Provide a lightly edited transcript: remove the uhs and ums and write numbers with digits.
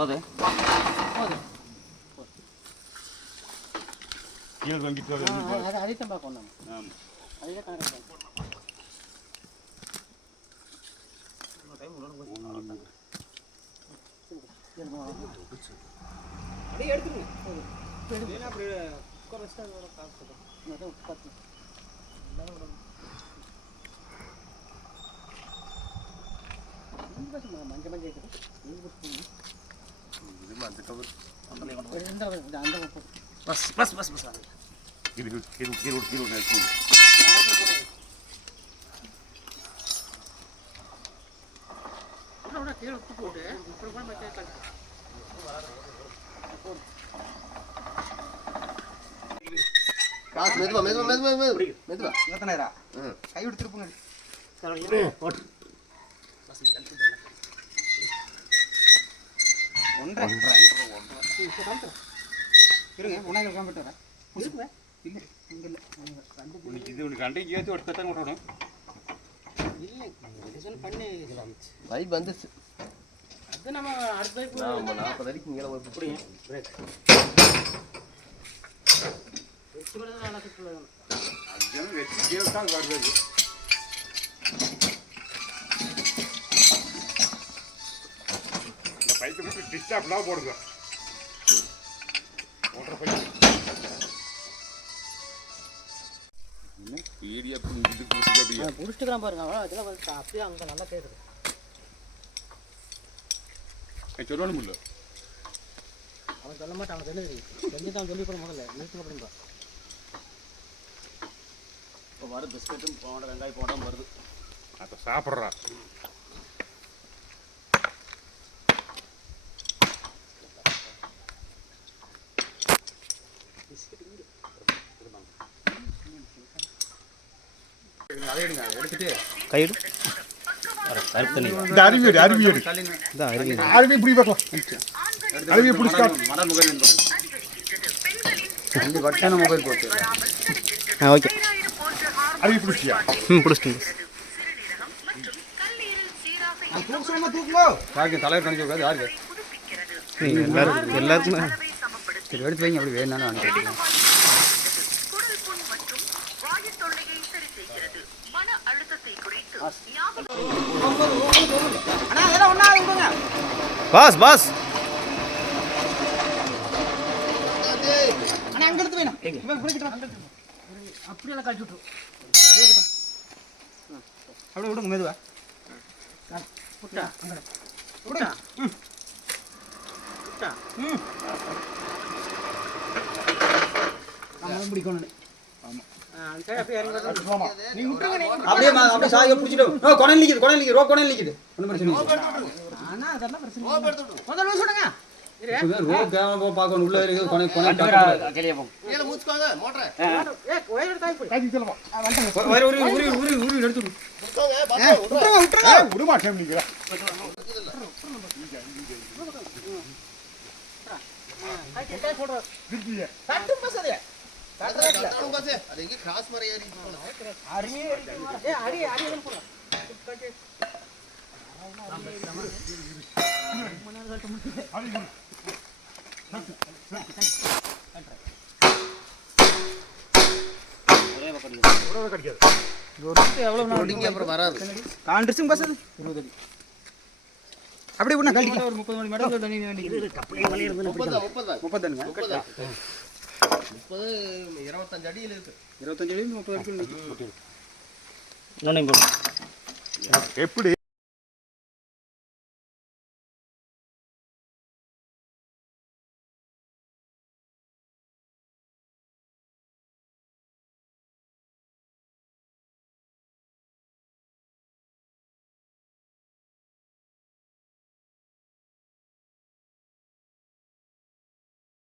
போதே கீழே வாங்கிட்டு அது அதைத்தான் பார்க்கணும். ஆமாம் அதில் கணக்கு அப்படியே எடுத்துருங்க. அப்படியே மஞ்சள் மஞ்சள் இது மஞ்சள் கவர் அந்த bus bus bus bus kilo kilo kilo kilo நேத்து உடனே கீழ போட்டு அப்புறம் கூட மச்சை காசு மெதுவா மெதுவா மெதுவா மெதுவா எத்தனைடா கை விட்டு திருப்புங்க சரி போடு பஸ் நீ கழிச்சு ஒன்றரை இருங்க உனக்கு கம்ப்யூட்டர் இருக்குங்க இல்லை இங்கே இல்லை இது ஒன்று கண்டைக்கு ஏற்றி ஒரு கட்டாங்க விடணும் இல்லை ரிசல்ட் பண்ணி பைப் வந்துச்சு அது நம்ம அடுத்த பைப் நம்ம 40 அடிக்கு மேலே ஒரு பிடிங்க பிரேக் வெச்சு கூட நல்லா ஃபிட் பண்ணணும் அது வெச்சு கேட்டா வருது இந்த பைப் மட்டும் டிஸ்டர்ப்லாம் போடுங்க மோட்டர் பைப் வீடியோ இது புடிச்சிட்டுக்கலாம் பாருங்க அவ்வளோ இதெல்லாம் வந்து அப்படியே அங்கே நல்லா கேட்குது சொல்லணும் இல்லை அவன் சொல்ல மாட்டான் அவன் தெரியுது தெரிஞ்சு தான் சொல்லி போட முதல்ல நிறுத்துங்க அப்படின்பா இப்போ வர பிஸ்கட்டும் போட வெங்காயம் போடாமல் வருது அப்போ சாப்பிட்றா கைடு மொபைல் போட்டு ஓகே அருவி பிடிச்சியா பிடிச்சிட்டு தலைவர் கணிச்சு யாருக்கு எல்லாருக்குமே சரி எடுத்து வைங்க அப்படி வேணாலும் அனுப்பிடுங்க பாஸ் பாஸ் அண்ணா அங்க எடுத்து வேணும் அப்படியே கழிச்சு விட்டுரும் அப்படியே விடுங்க மெதுவா விட்டா விட்டா விட்டா பிடிக்கணும் அப்படியே சாய பிடிச்சிட்டு கொடல் நிக்குது ரோ கொடல் நிக்குது ஒன்றும் பிரச்சனை ஆனா அதெல்லாம் பிரச்சனை முதல்ல சொல்லுங்க ரோ கேமரா பார்க்கணும் உள்ள இருக்கு கொடல் கலியா போ ஏல மூச்சுக்காத மோட்டர் ஏய் ஒயர் தாய் போய் காதி செல்வா ஒயர் உரி எடுத்து விட்டுருங்க விட மாட்டேன் நீங்க கை போடுற திருப்பியே தட்டு பசதே தட்டு பசே அது இங்க கிராஸ் மர ஏறி போலாம் அரி ஏ அரி வந்து போலாம் கட்டி அப்படி ஒரு 30 மணி மேடம் தண்ணி வேண்டி 30 25 அடியில் இருக்கு 25 அடி 30 அடி எப்படி